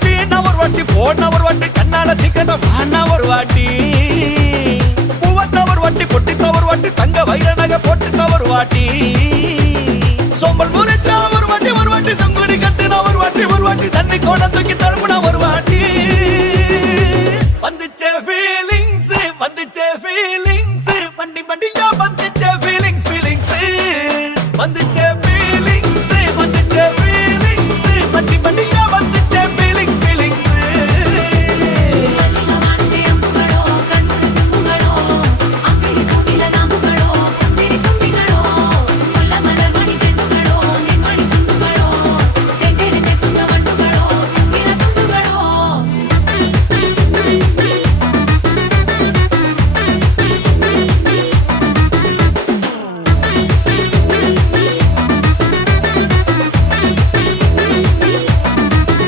சீனா ஒரு வாட்டி போன ஒரு வாட்டி கண்ணால சீக்கிரத்தை வாண்ணா ஒரு வாட்டி பூவத்த ஒரு வாட்டி பொட்டித்த ஒரு வாட்டி தங்க வைர நகை போட்டுத்த ஒரு வாட்டி சோம்பல் முறைச்சா ஒரு வாட்டி